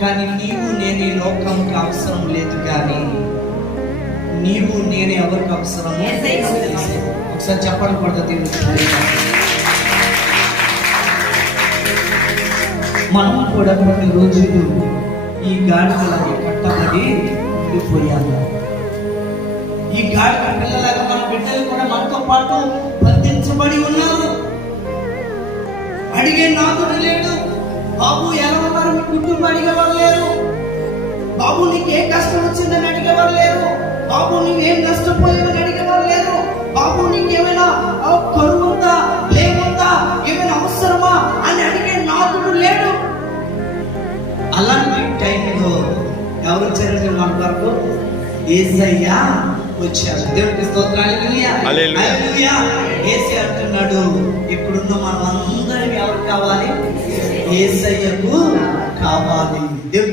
కానీ నీవు నేను ఈ లోకంకి అవసరం లేదు, కానీ నీవు నేను ఎవరికి అవసరం? ఒకసారి చెప్పడం పడుతుంది. మనం కూడా కొన్ని రోజులు ఈ గాడిదలాగా కట్టబడి ఉండిపోయాము. ఈ గాడిద పిల్లలాగా మన బిడ్డలు కూడా మనతో పాటు బంధించబడి ఉన్నారు. అడిగే నాదుడు లేడు. బాబు ఎలా ఉన్నారు మీ కుటుంబం అడిగేవారు లేరు. బాబు నీకు ఏ కష్టం వచ్చిందని అడిగేవారు లేరు. బాబు నువ్వేం నష్టపోయావని అడిగేవారు లేరు. బాబు నీకేమైనా కరువు ఉందా, లేకుందా, ఏమైనా అవసరమా అని అడిగే నాదుడు లేడు. అలాంటి టైంలో ఎవరు వచ్చారంటే మన వరకు యేసయ్య వచ్చారు. దేవుడికి స్తోత్రాలు. హల్లెలూయా. యేసయ్య అంటున్నాడు, ఇప్పుడున్న మనం అందరం ఎవరు కావాలి? యేసయ్యకు కావాలి. దేవుడు